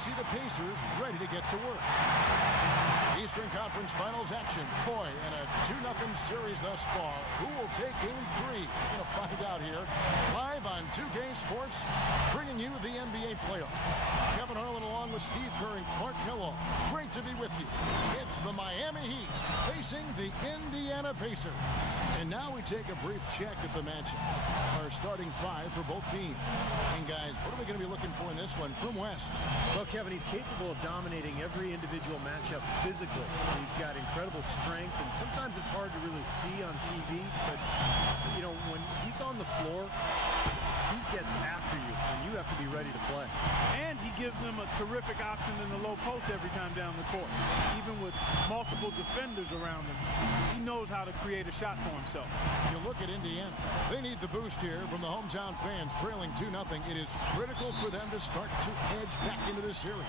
see the Pacers ready to get to work. Eastern Conference Finals action. Boy, in a 2-0 series thus far. Who will take Game 3? We're going to find out here. Live on 2K Sports, bringing you the NBA playoffs. Kevin Harlan along with Steve Kerr and Clark Kellogg. Great to be with you. It's the Miami Heat facing the Indiana Pacers. And now we take a brief check at the matchups. Our starting five for both teams. And guys, what are we going to be looking for in this one from West? Well, Kevin, he's capable of dominating every individual matchup physically. He's got incredible strength, and sometimes it's hard to really see on TV, but, you know, when he's on the floor, he gets after you, and you have to be ready to play. And he gives them a terrific option in the low post every time down the court. Even with multiple defenders around him, he knows how to create a shot for himself. You look at Indiana. They need the boost here from the hometown fans, trailing 2-0. It is critical for them to start to edge back into this series.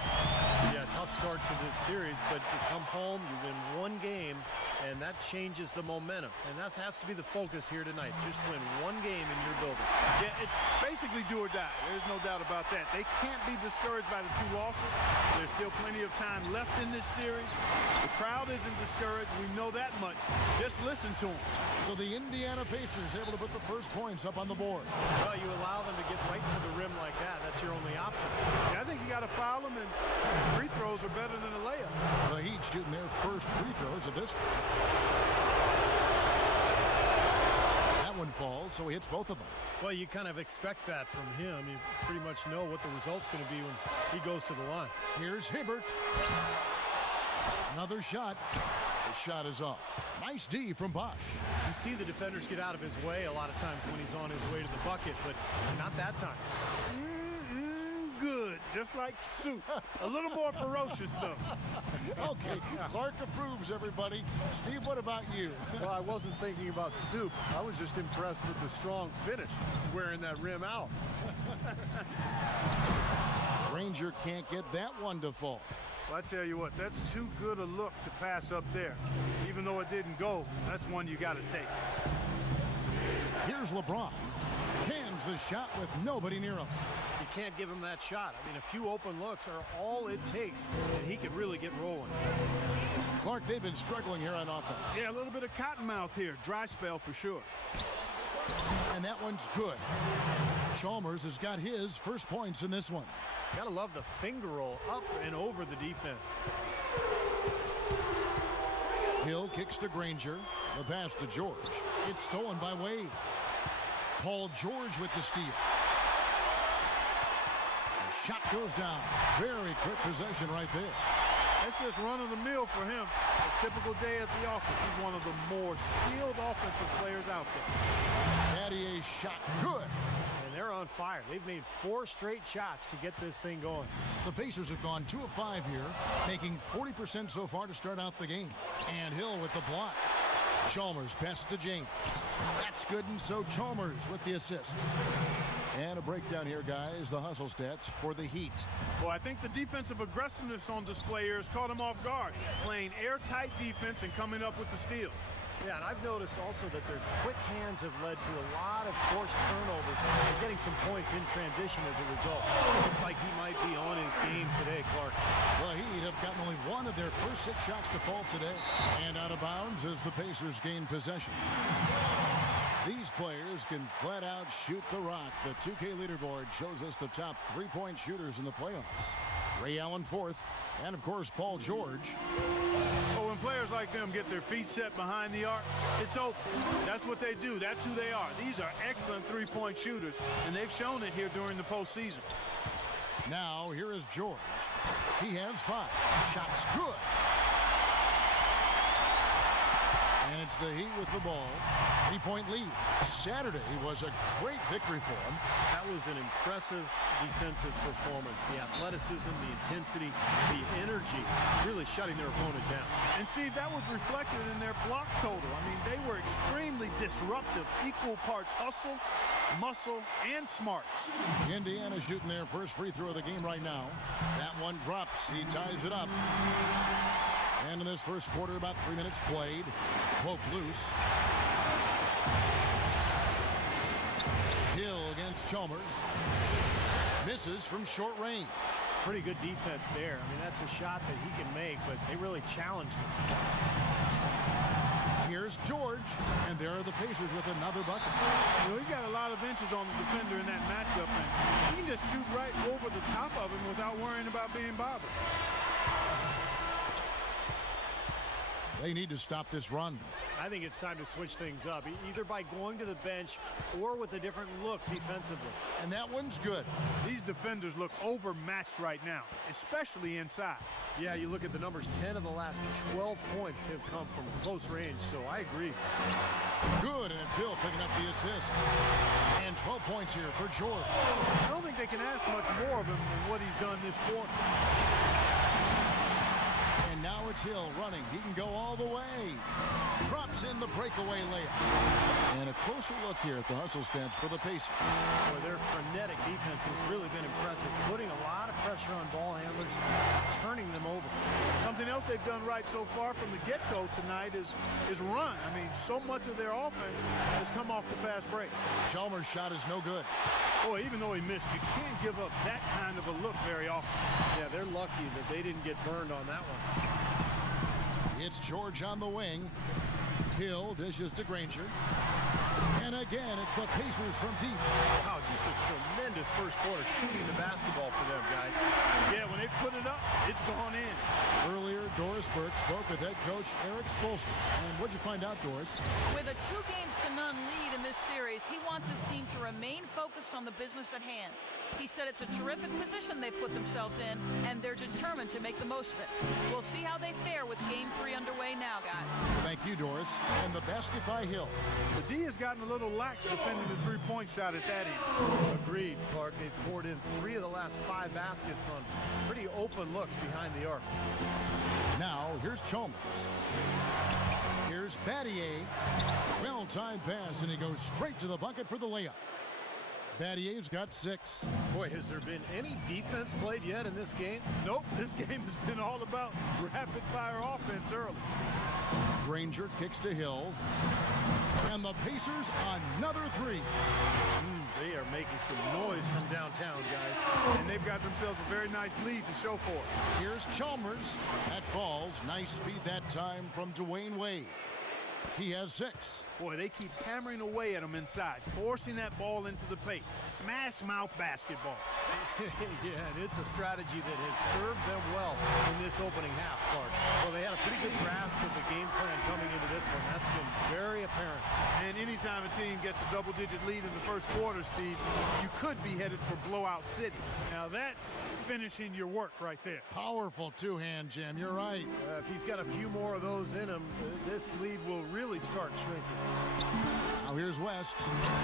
Yeah, tough start to this series, but you come home, you win one game, and that changes the momentum. And that has to be the focus here tonight. Just win one game in your building. Yeah, it's basically do or die. There's no doubt about that. They can't be discouraged by the 2 losses. There's still plenty of time left in this series. The crowd isn't discouraged. We know that much. Just listen to them. So the Indiana Pacers able to put the first points up on the board. Well, you allow them to get right to the rim like that. That's your only option. Yeah, I think you got to foul them, and free throws are better than a layup. The Heat shooting their first free throws of this. That one falls, so he hits both of them. Well, you kind of expect that from him. You pretty much know what the result's going to be when he goes to the line. Here's Hibbert. Another shot. The shot is off. Nice D from Bosch. You see the defenders get out of his way a lot of times when he's on his way to the bucket, but not that time. Good, just like soup. A little more ferocious, though. Okay, Clark approves, everybody. Steve, what about you? Well, I wasn't thinking about soup. I was just impressed with the strong finish, wearing that rim out. Ranger can't get that one to fall. Well, I tell you what, that's too good a look to pass up there. Even though it didn't go, that's one you got to take. Here's LeBron. Cans the shot with nobody near him. You can't give him that shot. I mean, a few open looks are all it takes, and he can really get rolling. Clark, they've been struggling here on offense. Yeah, a little bit of cottonmouth here. Dry spell for sure. And that one's good. Chalmers has got his first points in this one. Gotta love the finger roll up and over the defense. Hill kicks to Granger. The pass to George. It's stolen by Wade. Paul George with the steal. The shot goes down. Very quick possession right there. That's just run-of-the-mill for him. A typical day at the office. He's one of the more skilled offensive players out there. Mattier's shot good. And they're on fire. They've made 4 straight shots to get this thing going. The Pacers have gone 2 of 5 here, making 40% so far to start out the game. And Hill with the block. Chalmers pass to James. That's good, and so Chalmers with the assist. And a breakdown here, guys. The hustle stats for the Heat. Well, I think the defensive aggressiveness on display here has caught him off guard. Playing airtight defense and coming up with the steals. Yeah, and I've noticed also that their quick hands have led to a lot of forced turnovers. They're getting some points in transition as a result. Looks like he might be on his game today, Clark. The Heat have gotten only 1 of their first 6 shots to fall today. And out of bounds as the Pacers gain possession. These players can flat out shoot the rock. The 2K leaderboard shows us the top 3-point shooters in the playoffs. Ray Allen 4th, and of course Paul George. Well, when players like them get their feet set behind the arc, it's over. That's what they do. That's who they are. These are excellent 3-point shooters, and they've shown it here during the postseason. Now here is George. He has 5. Shots good. And it's the Heat with the ball. 3-point lead. Saturday was a great victory for him. That was an impressive defensive performance. The athleticism, the intensity, the energy, really shutting their opponent down. And Steve, that was reflected in their block total. I mean, they were extremely disruptive. Equal parts hustle, muscle, and smarts. Indiana shooting their first free throw of the game right now. That one drops. He ties it up. And in this first quarter, about 3 minutes played. Poke loose. Hill against Chalmers. Misses from short range. Pretty good defense there. I mean, that's a shot that he can make, but they really challenged him. Here's George, and there are the Pacers with another bucket. You know, he's got a lot of inches on the defender in that matchup, and he can just shoot right over the top of him without worrying about being bothered. They need to stop this run. I think it's time to switch things up, either by going to the bench or with a different look defensively. And that one's good. These defenders look overmatched right now, especially inside. Yeah, you look at the numbers, 10 of the last 12 points have come from close range, so I agree. Good, and it's Hill picking up the assist. And 12 points here for George. I don't think they can ask much more of him than what he's done this quarter. And now it's Hill running. He can go all the way. Drops in the breakaway layup. And a closer look here at the hustle stance for the Pacers. Boy, their frenetic defense has really been impressive, putting a lot of pressure on ball handlers, turning them over. Something else they've done right so far from the get-go tonight is run. I mean, so much of their offense has come off the fast break. Chalmers' shot is no good. Boy, even though he missed, you can't give up that kind of a look very often. Yeah, they're lucky that they didn't get burned on that one. It's George on the wing. Hill dishes to Granger. And again, it's the Pacers from deep. Wow, just a tremendous first quarter shooting the basketball for them, guys. Yeah, when they put it up, it's gone in. Earlier, Doris Burke spoke with head coach Eric Spoelstra. And what'd you find out, Doris? With a 2-0 lead in this series, he wants his team to remain focused on the business at hand. He said it's a terrific position they put themselves in, and they're determined to make the most of it. We'll see how they fare with Game 3 underway now, guys. Thank you, Doris. And the basket by Hill. The D has gotten a little lax defending the three-point shot at that end. Agreed, Clark. They've poured in 3 of the last 5 baskets on pretty open looks behind the arc. Now, here's Chalmers. Here's Battier. Well-timed pass, and he goes straight to the bucket for the layup. Battier's got 6. Boy, has there been any defense played yet in this game? Nope, this game has been all about rapid-fire offense early. Granger kicks to Hill. And the Pacers, another 3. They are making some noise from downtown, guys. And they've got themselves a very nice lead to show for it. Here's Chalmers. That falls. Nice feed that time from Dwayne Wade. He has 6. Boy, they keep hammering away at him inside, forcing that ball into the paint. Smash mouth basketball. Yeah, and it's a strategy that has served them well in this opening half, Clark. Well, they had a pretty good grasp of the game plan coming into this one. That's been very apparent. And anytime a team gets a double-digit lead in the first quarter, Steve, you could be headed for blowout city. Now that's finishing your work right there. Powerful two-hand jam. You're right. If he's got a few more of those in him, this lead will really start shrinking. Now here's West,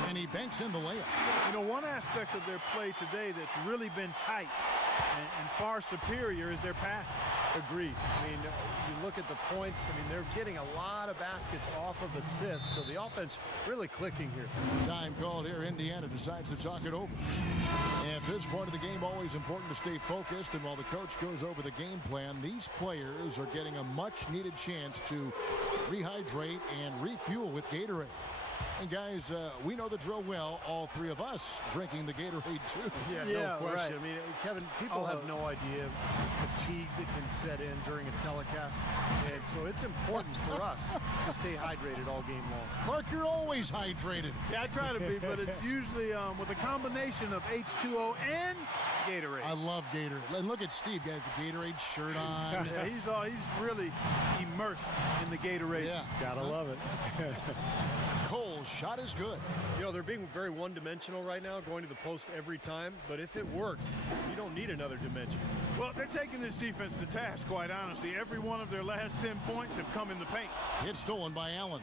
and he banks in the layup. You know, one aspect of their play today that's really been tight and far superior is their passing. Agreed. I mean, you look at the points, I mean, they're getting a lot of baskets off of assists, so the offense really clicking here. Time called here. Indiana decides to talk it over. At this point of the game, always important to stay focused, and while the coach goes over the game plan, these players are getting a much-needed chance to rehydrate and refuel with Gatorade. And guys, we know the drill well, all 3 of us drinking the Gatorade too. No question. Right. I mean, Kevin, people have no idea the fatigue that can set in during a telecast. And so it's important for us to stay hydrated all game long. Clark, you're always hydrated. Yeah, I try to be, but it's usually with a combination of H2O and Gatorade. I love Gatorade. And look at Steve, got the Gatorade shirt on. Yeah, he's really immersed in the Gatorade. Yeah. Gotta love it. Cole's shot is good. You know, they're being very one-dimensional right now, going to the post every time. But if it works, you don't need another dimension. Well, they're taking this defense to task, quite honestly. Every one of their last 10 points have come in the paint. It's stolen by Allen.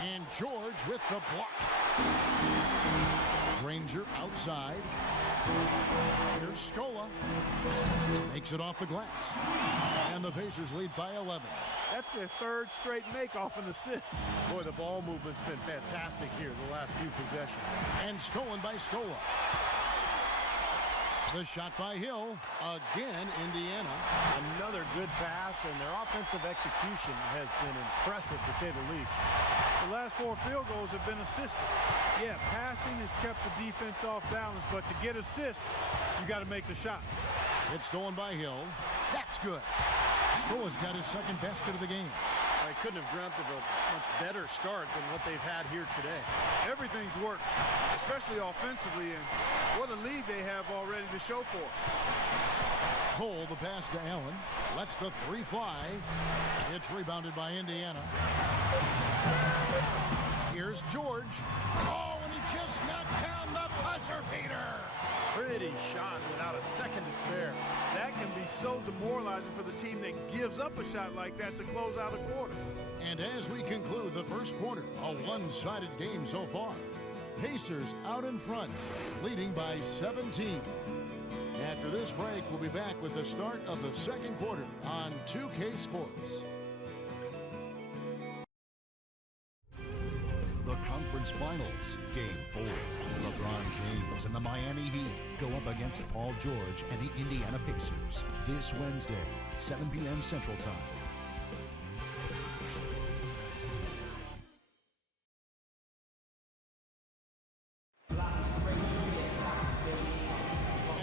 And George with the block. Granger outside. Here's Scola. Makes it off the glass. And the Pacers lead by 11. That's their 3rd straight make off an assist. Boy, the ball movement's been fantastic here the last few possessions. And stolen by Scola. The shot by Hill. Again, Indiana. Another good pass, and their offensive execution has been impressive, to say the least. The last 4 field goals have been assisted. Yeah, passing has kept the defense off balance, but to get assists, you got to make the shots. It's stolen by Hill. That's good. Skola's got his second basket of the game. I couldn't have dreamt of a much better start than what they've had here today. Everything's worked, especially offensively, and what a lead they have already to show for. Cole, the pass to Allen. Lets the three fly. It's rebounded by Indiana. Here's George. Oh, and he just knocked down the buzzer beater. Pretty shot without a second to spare. That can be so demoralizing for the team that gives up a shot like that to close out a quarter. And as we conclude the first quarter, a one-sided game so far. Pacers out in front, leading by 17. After this break, we'll be back with the start of the second quarter on 2K Sports. The conference finals, Game 4. LeBron James and the Miami Heat go up against Paul George and the Indiana Pacers this Wednesday, 7 p.m. Central Time.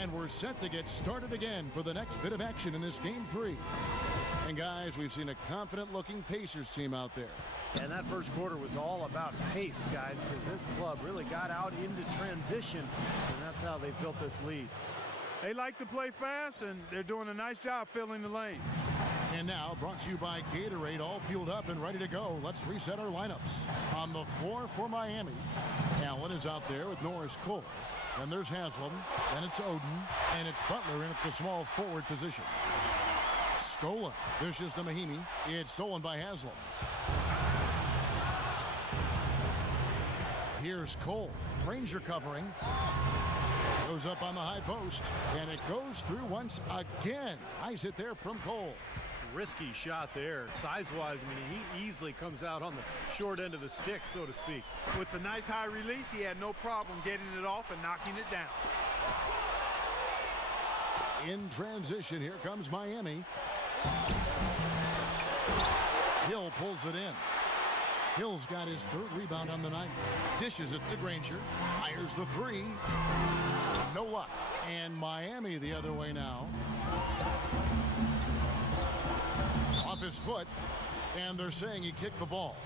And we're set to get started again for the next bit of action in this Game 3. And guys, we've seen a confident-looking Pacers team out there. And that first quarter was all about pace, guys, because this club really got out into transition, and that's how they built this lead. They like to play fast, and they're doing a nice job filling the lane. And now, brought to you by Gatorade, all fueled up and ready to go. Let's reset our lineups. On the floor for Miami, Allen is out there with Norris Cole. Then there's Haslam, then it's Oden, and it's Butler in at the small forward position. Scola dishes to Mahimi. It's stolen by Haslam. Here's Cole. Ranger covering. Goes up on the high post, and it goes through once again. Nice hit there from Cole. Risky shot there. Size-wise, I mean, he easily comes out on the short end of the stick, so to speak. With the nice high release, he had no problem getting it off and knocking it down. In transition, here comes Miami. Hill pulls it in. Hill's got his third rebound on the night. Dishes it to Granger. Fires the three. No luck. And Miami the other way now. Off his foot. And they're saying he kicked the ball.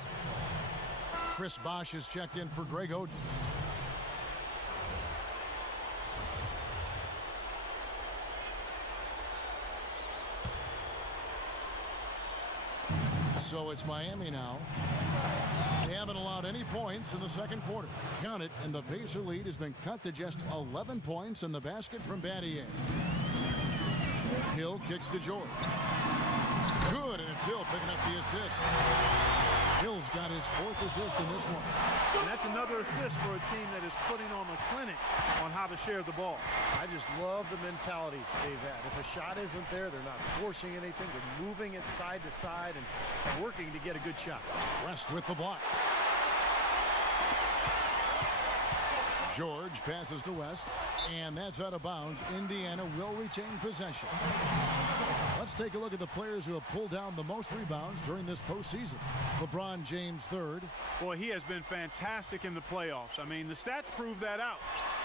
Chris Bosh has checked in for Greg Oden. So it's Miami now. They haven't allowed any points in the second quarter. Count it, and the Pacer lead has been cut to just 11 points in the basket from Battier. Hill kicks to George. Good, and it's Hill picking up the assist. Hill's got his fourth assist in this one. And that's another assist for a team that is putting on a clinic on how to share the ball. I just love the mentality they've had. If a shot isn't there, they're not forcing anything. They're moving it side to side and working to get a good shot. West with the block. George passes to West, and that's out of bounds. Indiana will retain possession. Let's take a look at the players who have pulled down the most rebounds during this postseason. LeBron James third. Boy, he has been fantastic in the playoffs. I mean, the stats prove that out.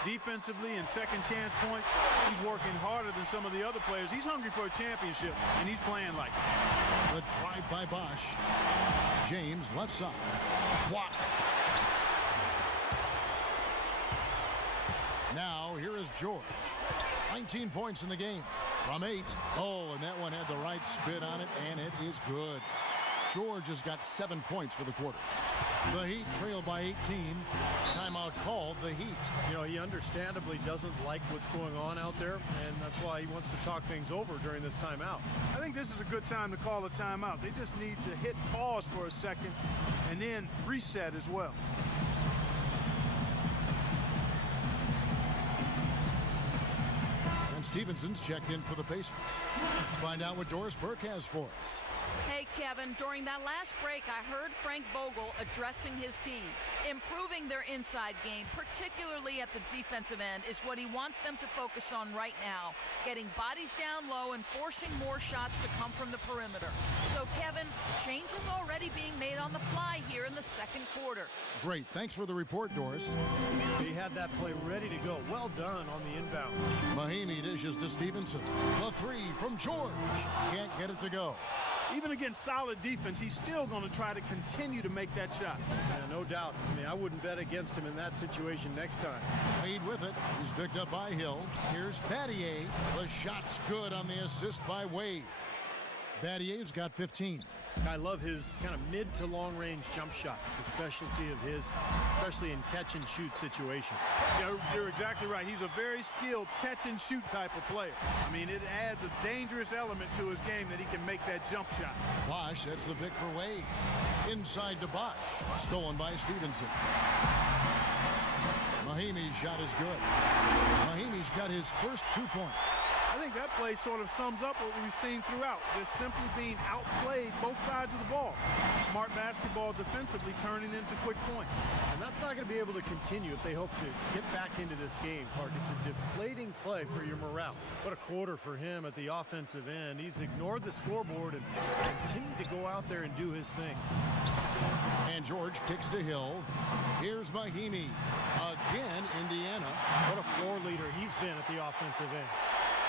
Defensively and second chance point, he's working harder than some of the other players. He's hungry for a championship, and he's playing like it. The drive by Bosh. James left side. Blocked. Now, here is George. 19 points in the game from 8. Oh, and that one had the right spin on it, and it is good. George has got 7 points for the quarter. The Heat trail by 18. Timeout called the Heat. You know, he understandably doesn't like what's going on out there, and that's why he wants to talk things over during this timeout. I think this is a good time to call a timeout. They just need to hit pause for a second and then reset as well. Stevenson's checked in for the Pacers. Let's find out what Doris Burke has for us. Hey, Kevin, during that last break, I heard Frank Vogel addressing his team. Improving their inside game, particularly at the defensive end, is what he wants them to focus on right now. Getting bodies down low and forcing more shots to come from the perimeter. So, Kevin, change is already being made on the fly here in the second quarter. Great. Thanks for the report, Doris. He had that play ready to go. Well done on the inbound. Mahimi Dishes to Stevenson. The three from George. Can't get it to go. Even against solid defense, he's still going to try to continue to make that shot. Yeah, no doubt. I mean, I wouldn't bet against him in that situation next time. Wade with it. He's picked up by Hill. Here's Battier. The shot's good on the assist by Wade. Battier's got 15. I love his kind of mid to long range jump shot. It's a specialty of his, especially in catch and shoot situation. Yeah, you're exactly right. He's a very skilled catch and shoot type of player. I mean, it adds a dangerous element to his game that he can make that jump shot. Bosch, that's the pick for Wade. Inside to Bosch. Stolen by Stevenson. Mahimi's shot is good. Mahimi's got his first 2 points. I think that play sort of sums up what we've seen throughout. Just simply being outplayed both sides of the ball. Smart basketball defensively turning into quick points. And that's not going to be able to continue if they hope to get back into this game, Clark. It's a deflating play for your morale. What a quarter for him at the offensive end. He's ignored the scoreboard and continued to go out there and do his thing. And George kicks to Hill. Here's Mahimi. Again, Indiana. What a floor leader he's been at the offensive end.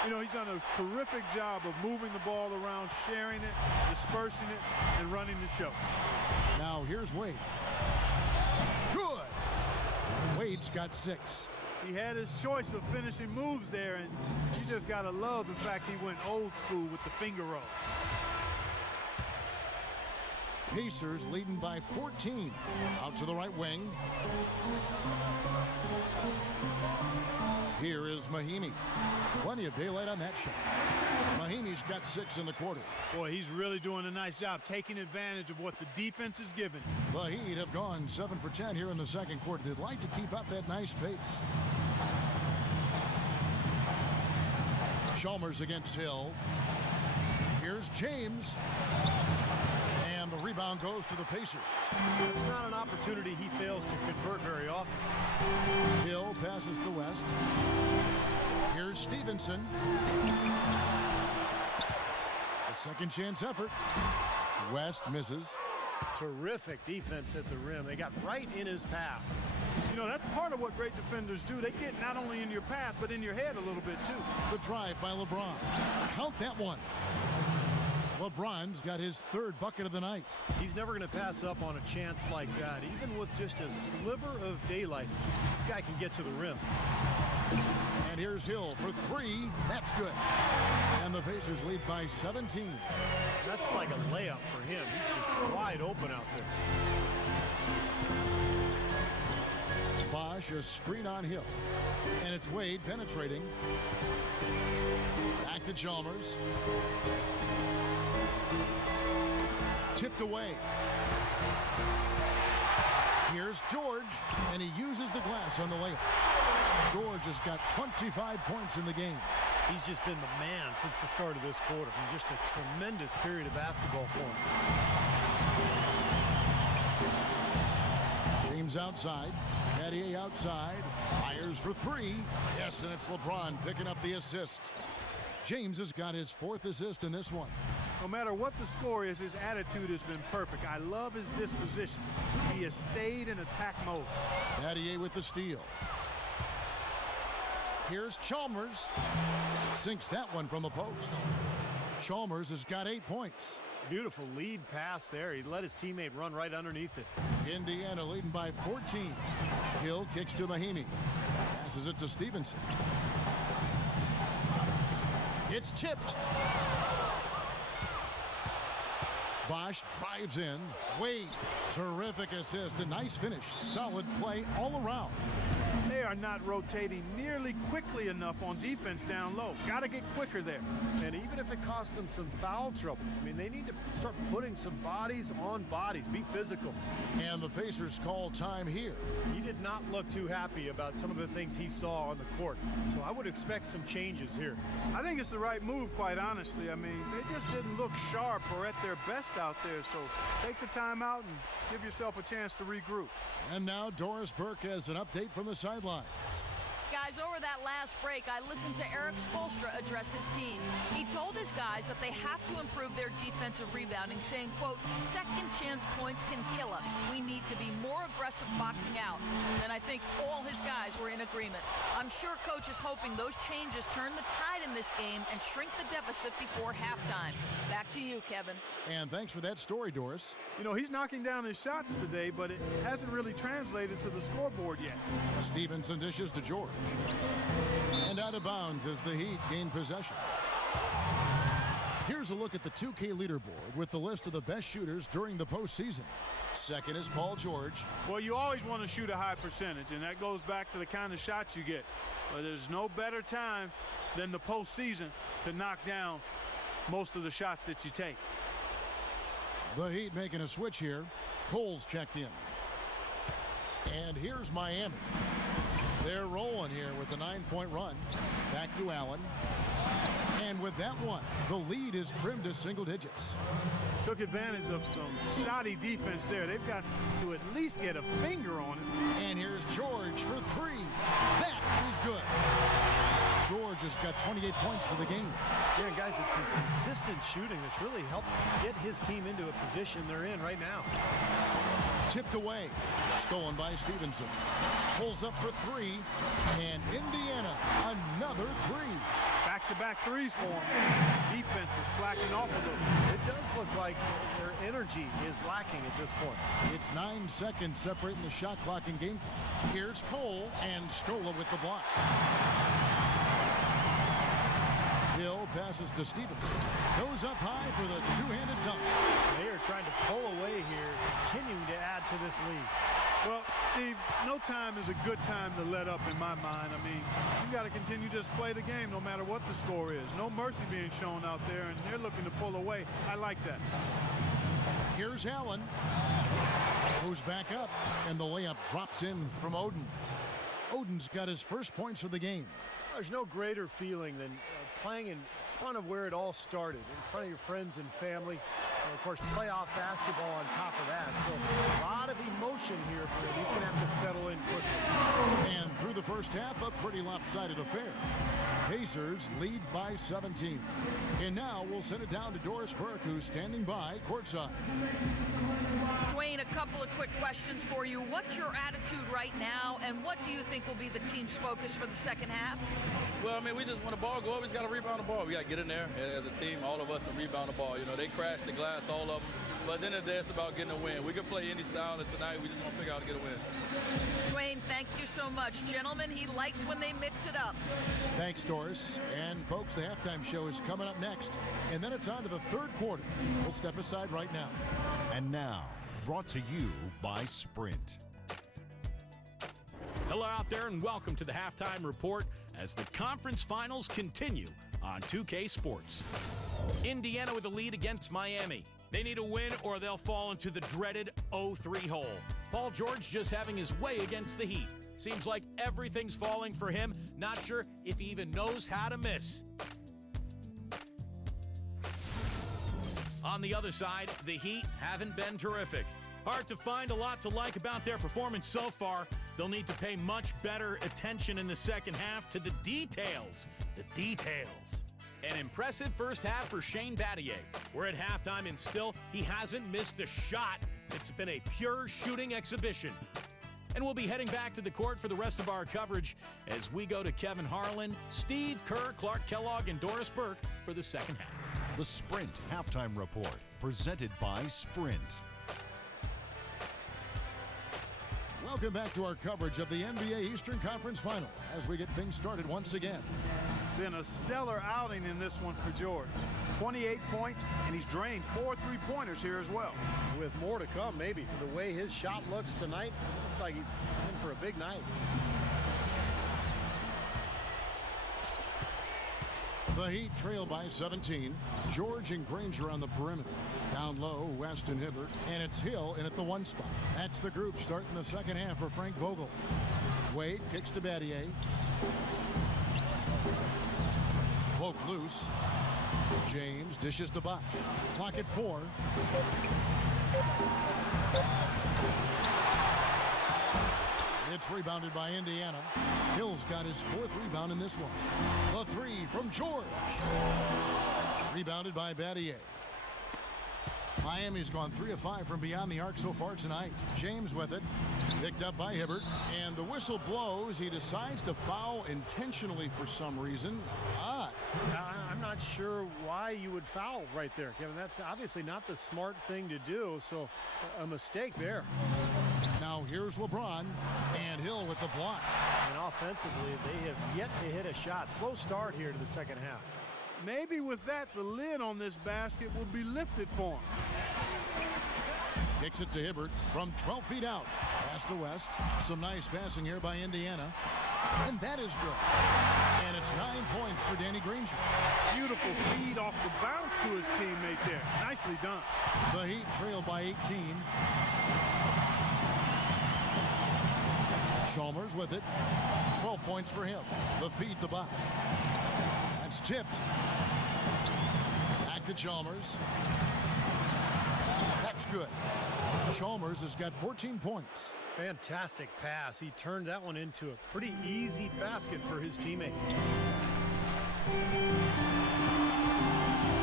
You know, he's done a terrific job of moving the ball around, sharing it, dispersing it, and running the show. Now here's Wade. Good. Wade's got 6. He had his choice of finishing moves there, and you just got to love the fact he went old school with the finger roll. Pacers leading by 14. Out to the right wing. Here is Mahimi. Plenty of daylight on that shot. Mahimi's got 6 in the quarter. Boy, he's really doing a nice job taking advantage of what the defense is given. The Heat have gone 7 for 10 here in the second quarter. They'd like to keep up that nice pace. Chalmers against Hill. Here's James. And the rebound goes to the Pacers. It's not an opportunity he fails to convert very often. Hill passes to West. Here's Stevenson. A second chance effort. West misses. Terrific defense at the rim. They got right in his path. You know, that's part of what great defenders do. They get not only in your path, but in your head a little bit, too. The drive by LeBron. Count that one. LeBron's got his 3rd bucket of the night. He's never going to pass up on a chance like that. Even with just a sliver of daylight, this guy can get to the rim. And here's Hill for 3. That's good. And the Pacers lead by 17. That's like a layup for him. He's just wide open out there. Bosch, a screen on Hill. And it's Wade penetrating. Back to Chalmers. Tipped away. Here's George, and he uses the glass on the layup. George has got 25 points in the game. He's just been the man since the start of this quarter. And just a tremendous period of basketball for him. James outside. Battier outside. Fires for 3. Yes, and it's LeBron picking up the assist. James has got his 4th assist in this one. No matter what the score is, his attitude has been perfect. I love his disposition. He has stayed in attack mode. Battier with the steal. Here's Chalmers. Sinks that one from the post. Chalmers has got 8 points. Beautiful lead pass there. He let his teammate run right underneath it. Indiana leading by 14. Hill kicks to Mahimi. Passes it to Stevenson. It's tipped. Bosch drives in. Wade, terrific assist. A nice finish. Solid play all around. They are not rotating nearly quickly enough on defense down low. Got to get quicker there. And even if it costs them some foul trouble, I mean, they need to start putting some bodies on bodies. Be physical. And the Pacers call time here. He did not look too happy about some of the things he saw on the court. So I would expect some changes here. I think it's the right move, quite honestly. I mean, they just didn't look sharp or at their best out there. So take the time out and give yourself a chance to regroup. And now Doris Burke has an update from the sidelines. Guys, Guys, over that last break, I listened to Eric Spoelstra address his team. He told his guys that they have to improve their defensive rebounding, saying, quote, second chance points can kill us. We need to be more aggressive boxing out. And I think all his guys were in agreement. I'm sure Coach is hoping those changes turn the tide in this game and shrink the deficit before halftime. Back to you, Kevin. And thanks for that story, Doris. You know, he's knocking down his shots today, but it hasn't really translated to the scoreboard yet. Stevenson dishes to George. And out of bounds as the Heat gain possession. Here's a look at the 2K leaderboard with the list of the best shooters during the postseason. Second is Paul George. Well, you always want to shoot a high percentage, and that goes back to the kind of shots you get. But there's no better time than the postseason to knock down most of the shots that you take. The Heat making a switch here. Cole's checked in. And here's Miami. They're rolling here with a 9-point run. Back to Allen. And with that one, the lead is trimmed to single digits. Took advantage of some shoddy defense there. They've got to at least get a finger on it. And here's George for three. That is good. George has got 28 points for the game. Yeah, guys, it's his consistent shooting that's really helped get his team into a position they're in right now. Tipped away. Stolen by Stevenson. Pulls up for three. And Indiana, another three. Back-to-back threes for him. Defense is slacking off a little. It does look like their energy is lacking at this point. It's 9 seconds separating the shot clock and game clock. Here's Cole and Scola with the block. Hill passes to Stevenson. Goes up high for the two-handed dunk. They are trying to pull away here, continuing to add to this lead. Well, Steve, no time is a good time to let up in my mind. I mean, you got to continue to just play the game no matter what the score is. No mercy being shown out there, and they're looking to pull away. I like that. Here's Allen. Goes back up, and the layup drops in from Oden. Oden's got his first points of the game. There's no greater feeling than playing in front of where it all started, in front of your friends and family. And of course, playoff basketball on top of that. So a lot of emotion here for him. He's going to have to settle in quickly. And through the first half, a pretty lopsided affair. Pacers lead by 17. And now we'll send it down to Doris Burke, who's standing by courtside. Dwayne, a couple of quick questions for you. What's your attitude right now, and what do you think will be the team's focus for the second half? Well, I mean, we just want the ball go up. We just got to rebound the ball. We got to get in there as a team, all of us, and rebound the ball. You know, they crash the glass, all of them. But at the end of the day, it's about getting a win. We can play any style, and tonight we just want to figure out how to get a win. Dwayne, thank you so much. Gentlemen, he likes when they mix it up. Thanks, Doris. And folks, the halftime show is coming up next. And then it's on to the third quarter. We'll step aside right now. And now, brought to you by Sprint. Hello out there and welcome to the Halftime Report as the conference finals continue on 2K Sports. Indiana with the lead against Miami. They need a win or they'll fall into the dreaded 0-3 hole. Paul George just having his way against the Heat. Seems like everything's falling for him. Not sure if he even knows how to miss. On the other side, the Heat haven't been terrific. Hard to find a lot to like about their performance so far. They'll need to pay much better attention in the second half to the details. The details. An impressive first half for Shane Battier. We're at halftime and still he hasn't missed a shot. It's been a pure shooting exhibition. And we'll be heading back to the court for the rest of our coverage as we go to Kevin Harlan, Steve Kerr, Clark Kellogg, and Doris Burke for the second half. The Sprint Halftime Report, presented by Sprint. Welcome back to our coverage of the NBA Eastern Conference Final as we get things started once again. Been a stellar outing in this one for George. 28 points, and he's drained 4 3-pointers here as well. With more to come, maybe. The way his shot looks tonight, looks like he's in for a big night. The Heat trail by 17. George and Granger on the perimeter. Down low, West and Hibbert. And it's Hill in at the 1 spot. That's the group starting the second half for Frank Vogel. Wade kicks to Battier. Poke loose. James dishes to Bosch. Clock at 4. It's rebounded by Indiana. Hill's got his 4th rebound in this one. The 3 from George. Rebounded by Battier. Miami's gone 3 of 5 from beyond the arc so far tonight. James with it. Picked up by Hibbert. And the whistle blows. He decides to foul intentionally for some reason. Odd. I'm not sure why you would foul right there, Kevin. That's obviously not the smart thing to do, so a mistake there. Now here's LeBron, and Hill with the block. And offensively, they have yet to hit a shot. Slow start here to the second half. Maybe with that, the lid on this basket will be lifted for him. Kicks it to Hibbert from 12 feet out. Pass to West. Some nice passing here by Indiana. And that is good. And it's 9 points for Danny Granger. Beautiful feed off the bounce to his teammate there. Nicely done. The Heat trail by 18. Chalmers with it. 12 points for him. The feed to Bosch. That's tipped. Back to Chalmers. That's good. Chalmers has got 14 points. Fantastic pass. He turned that one into a pretty easy basket for his teammate.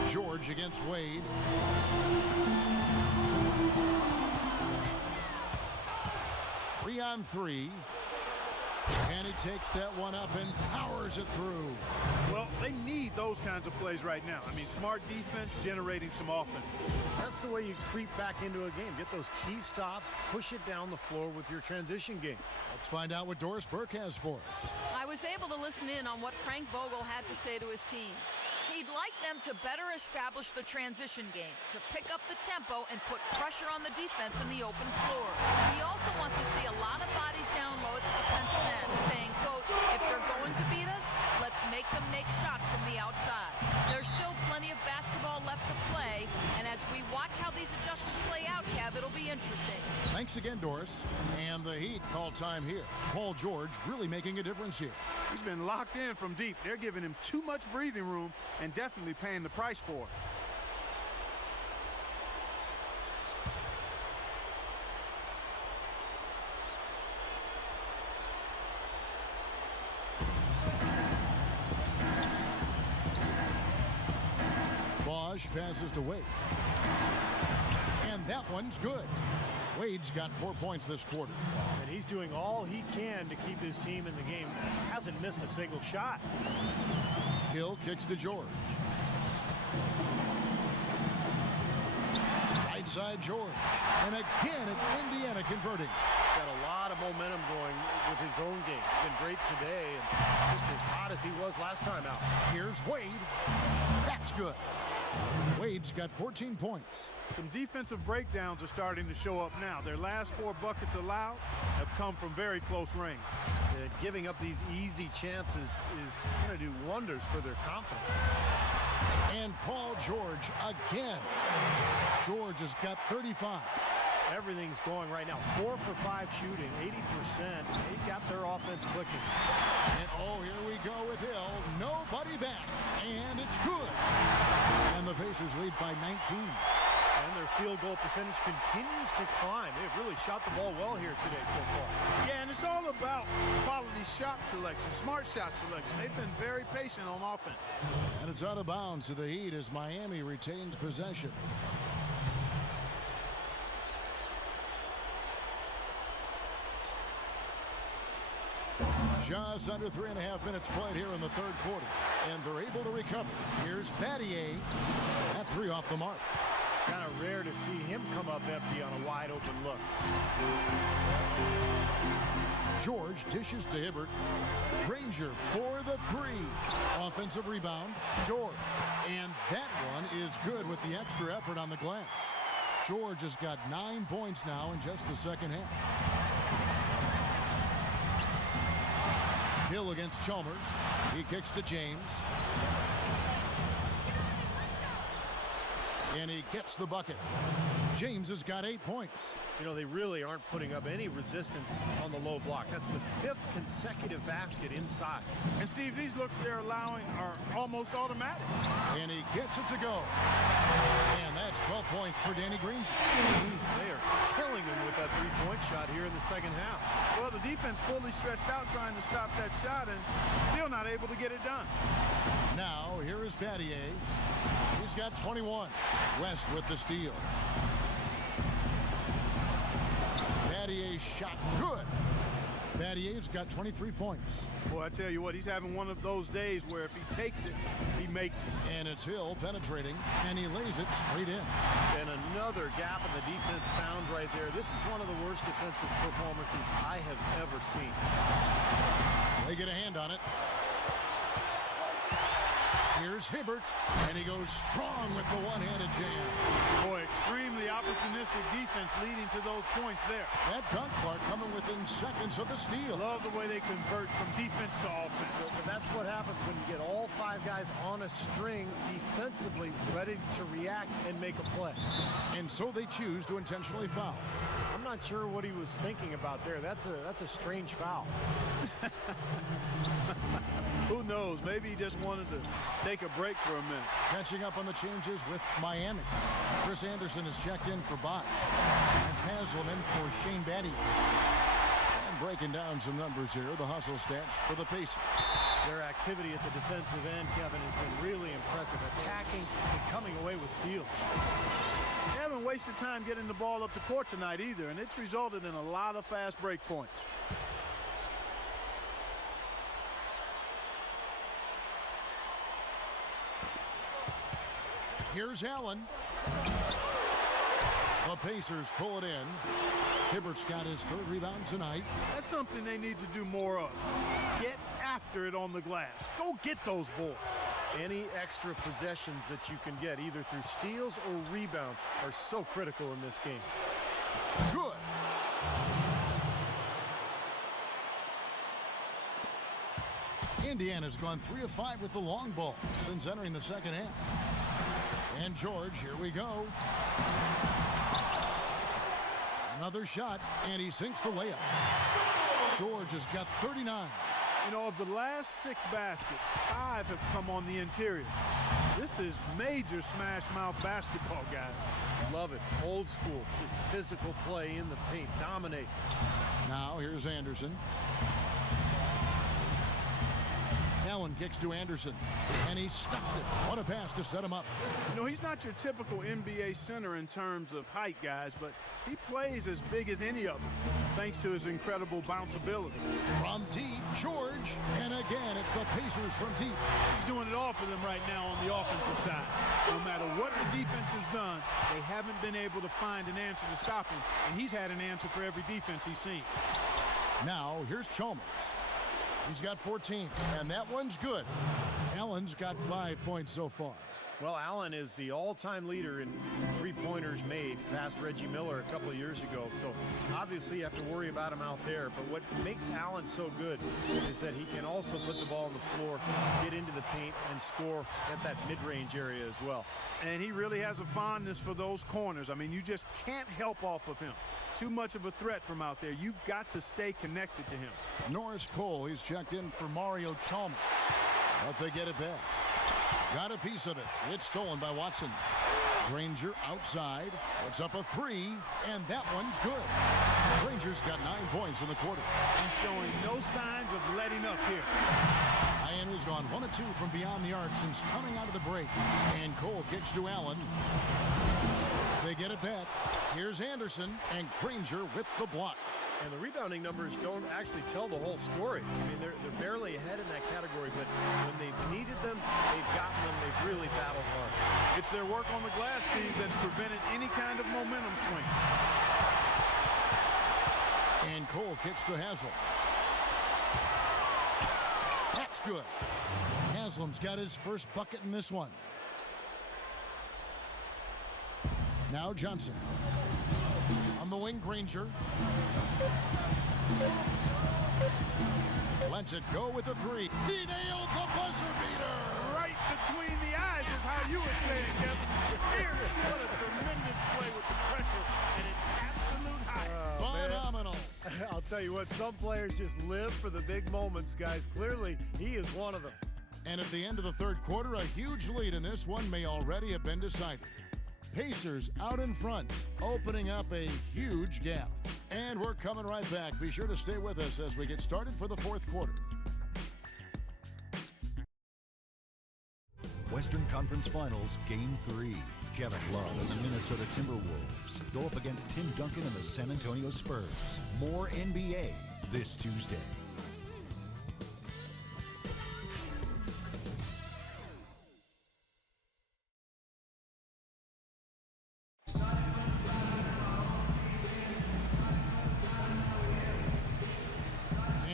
George against Wade. Three on three. And he takes that one up and powers it through. Well, they need those kinds of plays right now. I mean, smart defense generating some offense. That's the way you creep back into a game. Get those key stops, push it down the floor with your transition game. Let's find out what Doris Burke has for us. I was able to listen in on what Frank Vogel had to say to his team. He'd like them to better establish the transition game, to pick up the tempo and put pressure on the defense in the open floor. He also wants to see a lot of bodies down low at the defensive end, saying, quote, if they're going to beat us, let's make them make shots from the outside. There's still plenty of basketball left to play, and as we watch how these adjustments play out, Cav, it'll be interesting. Thanks again, Doris. And the Heat call time here. Paul George really making a difference here. He's been locked in from deep. They're giving him too much breathing room and definitely paying the price for it. Bosch passes to Wade. And that one's good. Wade's got 4 points this quarter. And he's doing all he can to keep his team in the game. Hasn't missed a single shot. Hill kicks to George. Right side George. And again, it's Indiana converting. Got a lot of momentum going with his own game. Been great today and just as hot as he was last time out. Here's Wade. That's good. Wade's got 14 points. Some defensive breakdowns are starting to show up now. Their last 4 buckets allowed have come from very close range. Giving up these easy chances is going to do wonders for their confidence. And Paul George again. George has got 35. Everything's going right now. 4 for 5 shooting, 80%. They got their offense clicking. And oh, here we go with Hill. Nobody back. And it's good. And the Pacers lead by 19. And their field goal percentage continues to climb. They've really shot the ball well here today so far. Yeah, and it's all about quality shot selection, smart shot selection. They've been very patient on offense. And it's out of bounds to the Heat as Miami retains possession. Just under 3.5 minutes played here in the third quarter. And they're able to recover. Here's Battier. That 3 off the mark. Kind of rare to see him come up empty on a wide open look. George dishes to Hibbert. Granger for the 3. Offensive rebound. George. And that one is good with the extra effort on the glass. George has got 9 points now in just the second half. Hill against Chalmers. He kicks to James. And he gets the bucket. James has got 8 points. You know, they really aren't putting up any resistance on the low block. That's the 5th consecutive basket inside. And Steve, these looks they're allowing are almost automatic. And he gets it to go. And that's 12 points for Danny Granger. They are killing him with that three-point shot here in the second half. Well, the defense fully stretched out trying to stop that shot and still not able to get it done. Now, here is Battier. He's got 21. West with the steal. Battier's shot good. Battier's got 23 points. Boy, I tell you what, he's having one of those days where if he takes it, he makes it. And it's Hill penetrating, and he lays it straight in. And another gap in the defense found right there. This is one of the worst defensive performances I have ever seen. They get a hand on it. Here's Hibbert, and he goes strong with the one-handed jam. Boy, extremely opportunistic defense leading to those points there. That dunk, Clark, coming within seconds of the steal. Love the way they convert from defense to offense. But that's what happens when you get all 5 guys on a string defensively ready to react and make a play. And so they choose to intentionally foul. I'm not sure what he was thinking about there. That's a strange foul. Who knows? Maybe he just wanted to take a break for a minute. Catching up on the changes with Miami. Chris Anderson is checked in for Bosch. It's Haslam in for Shane Battier. And breaking down some numbers here, the hustle stats for the Pacers. Their activity at the defensive end, Kevin, has been really impressive. Attacking and coming away with steals. They haven't wasted time getting the ball up the court tonight either, and it's resulted in a lot of fast break points. Here's Allen. The Pacers pull it in. Hibbert's got his 3rd rebound tonight. That's something they need to do more of. Get after it on the glass. Go get those boards. Any extra possessions that you can get, either through steals or rebounds, are so critical in this game. Good. Indiana's gone 3 of 5 with the long ball since entering the second half. And George, here we go. Another shot, and he sinks the layup. George has got 39. You know, of the last 6 baskets, 5 have come on the interior. This is major smash mouth basketball, guys. Love it. Old school. Just physical play in the paint. Dominate. Now here's Anderson. Allen kicks to Anderson, and he stuffs it. What a pass to set him up. You know, he's not your typical NBA center in terms of height, guys, but he plays as big as any of them, thanks to his incredible bounceability. From deep, George, and again, it's the Pacers from deep. He's doing it all for them right now on the offensive side. No matter what the defense has done, they haven't been able to find an answer to stop him, and he's had an answer for every defense he's seen. Now, here's Chalmers. He's got 14, and that one's good. Allen's got 5 points so far. Well, Allen is the all-time leader in three-pointers made past Reggie Miller a couple of years ago. So obviously you have to worry about him out there. But what makes Allen so good is that he can also put the ball on the floor, get into the paint, and score at that mid-range area as well. And he really has a fondness for those corners. I mean, you just can't help off of him. Too much of a threat from out there. You've got to stay connected to him. Norris Cole, he's checked in for Mario Chalmers. But they get it back. Got a piece of it. It's stolen by Watson. Granger outside. Puts up a 3, and that one's good. Granger's got 9 points in the quarter. He's showing no signs of letting up here. Miami's gone 1 of 2 from beyond the arc since coming out of the break. And Cole kicks to Allen. They get it back. Here's Anderson, and Granger with the block. And the rebounding numbers don't actually tell the whole story. I mean, they're barely ahead in that category, but when they've needed them, they've gotten them. They've really battled hard. It's their work on the glass, Steve, that's prevented any kind of momentum swing. And Cole kicks to Haslam. That's good. Haslam's got his first bucket in this one. Now Johnson. On the wing, Granger. Lets it go with a 3. He nailed the buzzer beater. Right between the eyes is how you would say it, Kevin. Here it is. What a tremendous play with the pressure, and it's absolute high. Phenomenal. I'll tell you what, some players just live for the big moments, guys. Clearly, he is one of them. And at the end of the third quarter, a huge lead in this one may already have been decided. Pacers out in front, opening up a huge gap. And we're coming right back. Be sure to stay with us as we get started for the fourth quarter. Western Conference Finals, Game 3. Kevin Love and the Minnesota Timberwolves go up against Tim Duncan and the San Antonio Spurs. More NBA this Tuesday.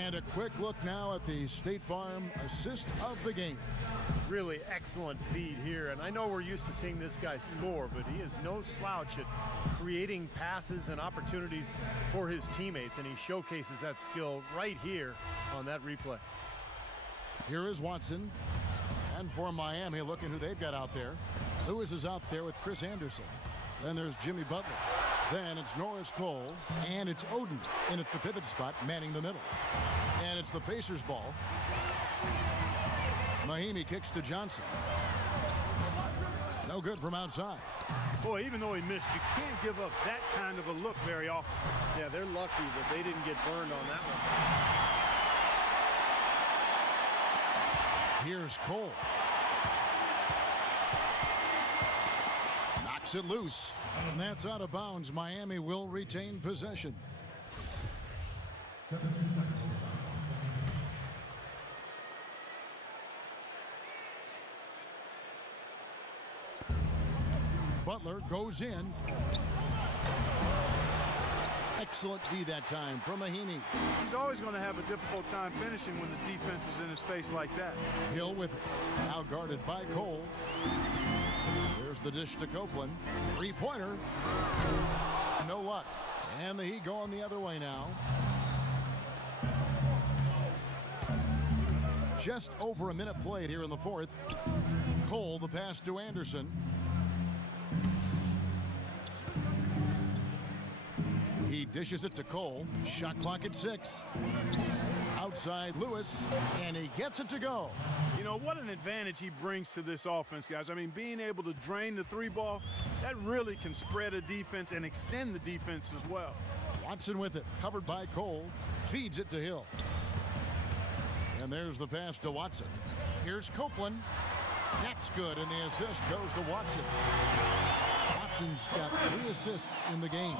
And a quick look now at the State Farm assist of the game. Really excellent feed here, and I know we're used to seeing this guy score, but he is no slouch at creating passes and opportunities for his teammates, and he showcases that skill right here on that replay. Here is Watson. And for Miami, looking who they've got out there. Lewis is out there with Chris Anderson. Then there's Jimmy Butler. Then it's Norris Cole, and it's Oden in at the pivot spot, manning the middle. And it's the Pacers ball. Mahimi kicks to Johnson. No good from outside. Boy, even though he missed, you can't give up that kind of a look very often. Yeah, they're lucky that they didn't get burned on that one. Here's Cole. Knocks it loose. And that's out of bounds. Miami will retain possession. 17 seconds. Butler goes in. Excellent D that time from Mahimi. He's always going to have a difficult time finishing when the defense is in his face like that. Hill with it. Now guarded by Cole. There's the dish to Copeland. Three-pointer. No luck. And the Heat going the other way now. Just over a minute played here in the fourth. Cole, the pass to Anderson. He dishes it to Cole. Shot clock at 6. Outside Lewis, and he gets it to go. You know, what an advantage he brings to this offense, guys. I mean, being able to drain the three ball, that really can spread a defense and extend the defense as well. Watson with it, covered by Cole, feeds it to Hill. And there's the pass to Watson. Here's Copeland. That's good, and the assist goes to Watson. Watson's got 3 assists in the game.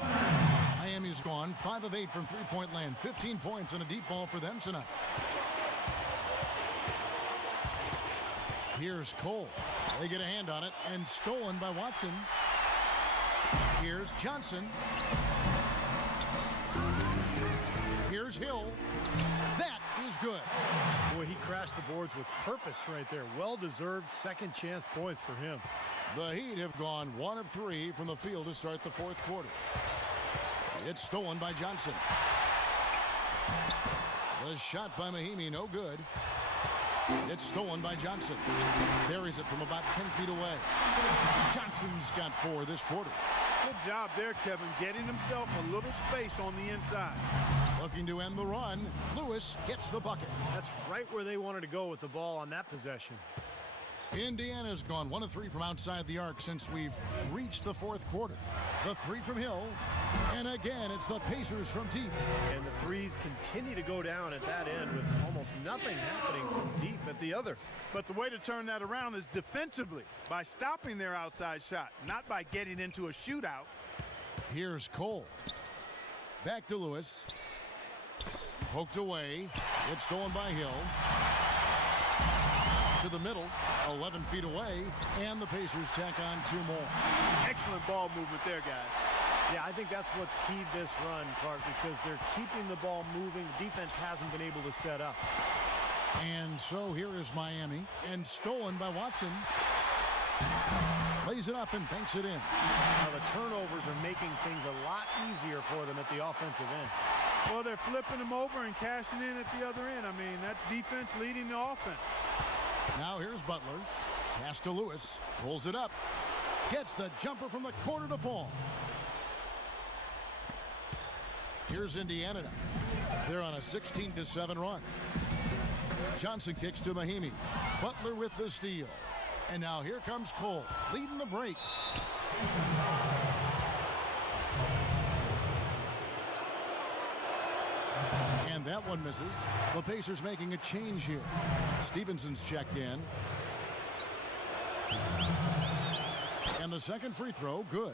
Miami's gone 5 of 8 from three-point land. 15 points and a deep ball for them tonight. Here's Cole. They get a hand on it and stolen by Watson. Here's Johnson. Here's Hill. That is good. Boy, he crashed the boards with purpose right there. Well-deserved second chance points for him. The Heat have gone 1 of 3 from the field to start the fourth quarter. It's stolen by Johnson. The shot by Mahimi, no good. It's stolen by Johnson. Buries it from about 10 feet away. Johnson's got 4 this quarter. Good job there, Kevin, getting himself a little space on the inside. Looking to end the run. Lewis gets the bucket. That's right where they wanted to go with the ball on that possession. Indiana's gone 1 of 3 from outside the arc since we've reached the fourth quarter. The 3 from Hill. And again, it's the Pacers from deep. And the threes continue to go down at that end with almost nothing happening from deep at the other. But the way to turn that around is defensively, by stopping their outside shot, not by getting into a shootout. Here's Cole. Back to Lewis. Poked away. It's stolen by Hill. To the middle, 11 feet away, and the Pacers tack on 2 more. Excellent ball movement there, guys. Yeah, I think that's what's keyed this run, Clark, because they're keeping the ball moving. The defense hasn't been able to set up. And so here is Miami, and stolen by Watson. Plays it up and banks it in. Now the turnovers are making things a lot easier for them at the offensive end. Well, they're flipping them over and cashing in at the other end. I mean, that's defense leading the offense. Now here's Butler. Pass to Lewis. Pulls it up. Gets the jumper from the corner to fall. Here's Indiana now. They're on a 16-7 run. Johnson kicks to Mahimi. Butler with the steal. And now here comes Cole, leading the break. And that one misses. The Pacers making a change here. Stevenson's checked in. And the second free throw, good.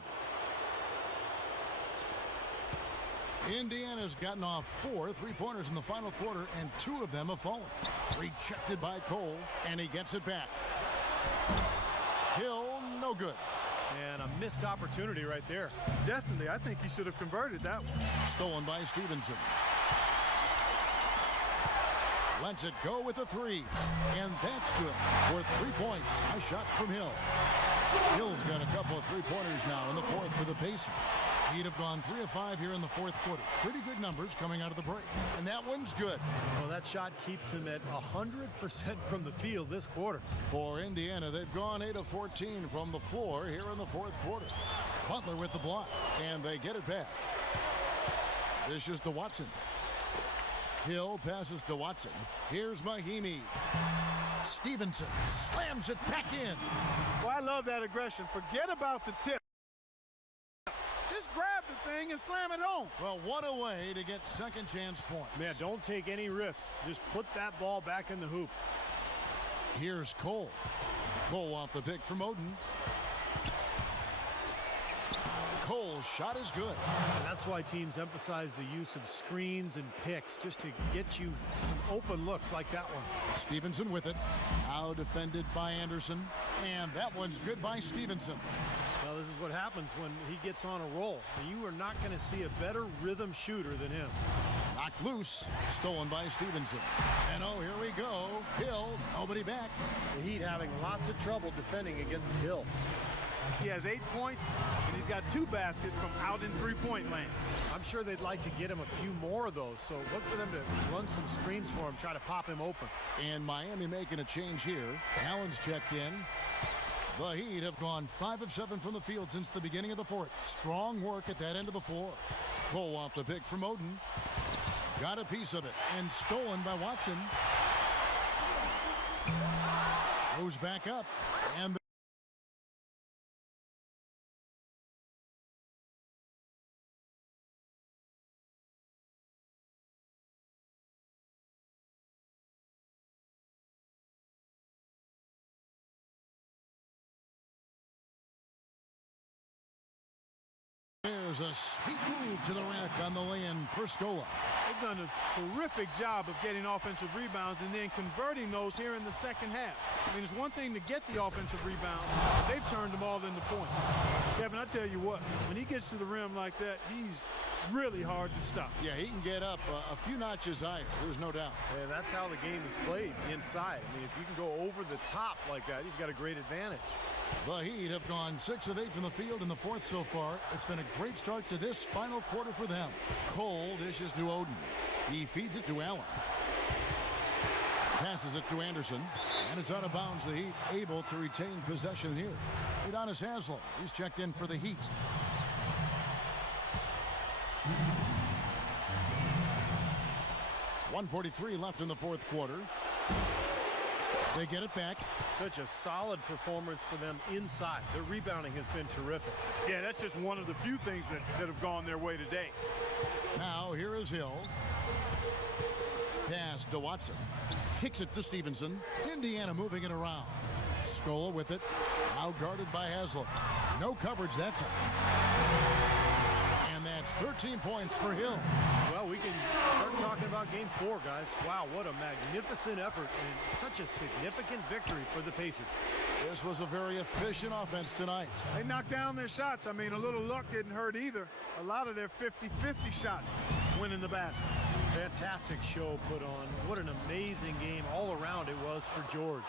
Indiana's gotten off 4 3-pointers in the final quarter, and 2 of them have fallen. Rejected by Cole, and he gets it back. Hill, no good. And a missed opportunity right there. Definitely, I think he should have converted that one. Stolen by Stevenson. Lets it go with a 3. And that's good for 3 points. Nice shot from Hill. Hill's got a couple of 3-pointers now in the fourth for the Pacers. He'd have gone 3 of 5 here in the fourth quarter. Pretty good numbers coming out of the break. And that one's good. Well, that shot keeps him at 100% from the field this quarter. For Indiana, they've gone 8 of 14 from the floor here in the fourth quarter. Butler with the block, and they get it back. This is to Watson. Hill passes to Watson. Here's Mahimi. Stevenson slams it back in. Well, I love that aggression. Forget about the tip. Just grab the thing and slam it home. Well, what a way to get second chance points. Man, don't take any risks. Just put that ball back in the hoop. Here's Cole. Cole off the pick from Oden. Cole's shot is good. And that's why teams emphasize the use of screens and picks, just to get you some open looks like that one. Stevenson with it. Now defended by Anderson. And that one's good by Stevenson. Well, this is what happens when he gets on a roll. You are not going to see a better rhythm shooter than him. Knocked loose. Stolen by Stevenson. And oh, here we go. Hill, nobody back. The Heat having lots of trouble defending against Hill. He has 8 points, and he's got 2 baskets from out in 3-point land. I'm sure they'd like to get him a few more of those, so look for them to run some screens for him, try to pop him open. And Miami making a change here. Allen's checked in. The Heat have gone 5 of 7 from the field since the beginning of the fourth. Strong work at that end of the floor. Cole off the pick from Oden. Got a piece of it, and stolen by Watson. Goes back up, and there's a sweet move to the rack on the lay-in for Scola. They've done a terrific job of getting offensive rebounds and then converting those here in the second half. I mean, it's one thing to get the offensive rebounds, but they've turned them all into points. Kevin, I tell you what, when he gets to the rim like that, he's really hard to stop. Yeah, he can get up a few notches higher, there's no doubt. Yeah, that's how the game is played, inside. I mean, if you can go over the top like that, you've got a great advantage. The Heat have gone 6 of 8 from the field in the fourth so far. It's been a great start to this final quarter for them. Cole dishes to Oden. He feeds it to Allen. Passes it to Anderson. And it's out of bounds. The Heat able to retain possession here. Udonis Haslem. He's checked in for the Heat. .143 left in the fourth quarter. They get it back. Such a solid performance for them inside. Their rebounding has been terrific. Yeah, that's just one of the few things that have gone their way today. Now here is Hill. Pass to Watson. Kicks it to Stevenson. Indiana moving it around. Scola with it. Now guarded by Haslem. No coverage that time. And that's 13 points for Hill. Well, we can start talking about game 4, guys. Wow, what a magnificent effort and such a significant victory for the Pacers. This was a very efficient offense tonight. They knocked down their shots. I mean, a little luck didn't hurt either. A lot of their 50-50 shots went in the basket. Fantastic show put on. What an amazing game all around it was for George.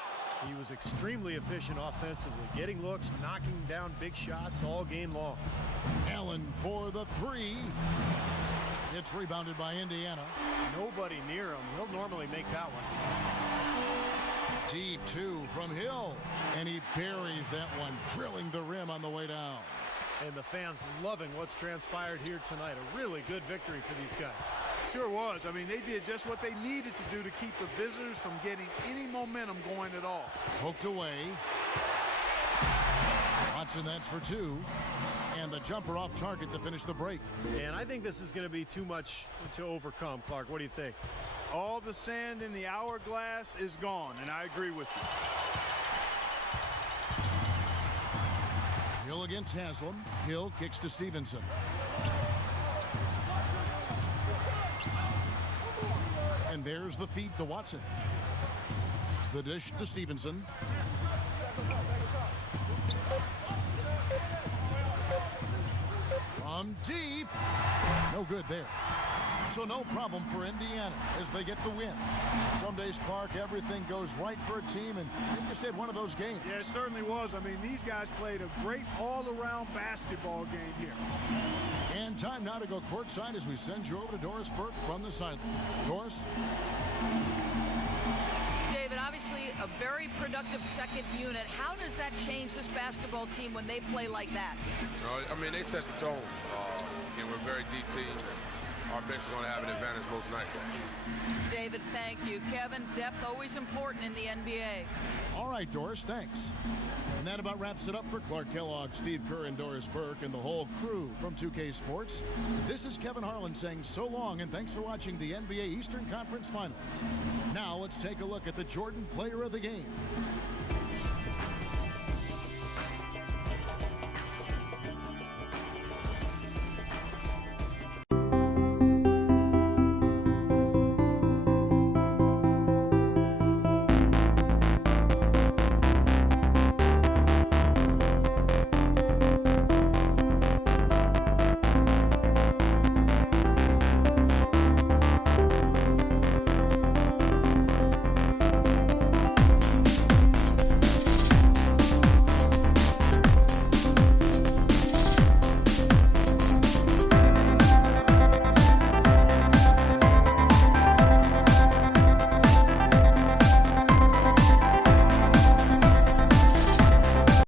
He was extremely efficient offensively, getting looks, knocking down big shots all game long. Allen for the 3. It's rebounded by Indiana. Nobody near him. He'll normally make that one. deep two from Hill. And he buries that one, drilling the rim on the way down. And the fans loving what's transpired here tonight. A really good victory for these guys. Sure was. I mean, they did just what they needed to do to keep the visitors from getting any momentum going at all. Poked away. Watson, that's for two. And the jumper off target to finish the break. And I think this is going to be too much to overcome, Clark. What do you think? All the sand in the hourglass is gone, and I agree with you. Hill against Haslam. Hill kicks to Stevenson. And there's the feed to Watson. The dish to Stevenson. From deep. No good there. So no problem for Indiana as they get the win. Some days, Clark, everything goes right for a team, and they just had one of those games. Yeah, it certainly was. I mean, these guys played a great all-around basketball game here. And time now to go courtside as we send you over to Doris Burke from the sideline. Doris? David, obviously a very productive second unit. How does that change this basketball team when they play like that? I mean, they set the tone. And we're a very deep team. Our bench is going to have an advantage most nights. David, thank you. Kevin, depth always important in the NBA. All right, Doris, thanks. And that about wraps it up for Clark Kellogg, Steve Kerr, and Doris Burke, and the whole crew from 2K Sports. This is Kevin Harlan saying so long, and thanks for watching the NBA Eastern Conference Finals. Now let's take a look at the Jordan Player of the Game.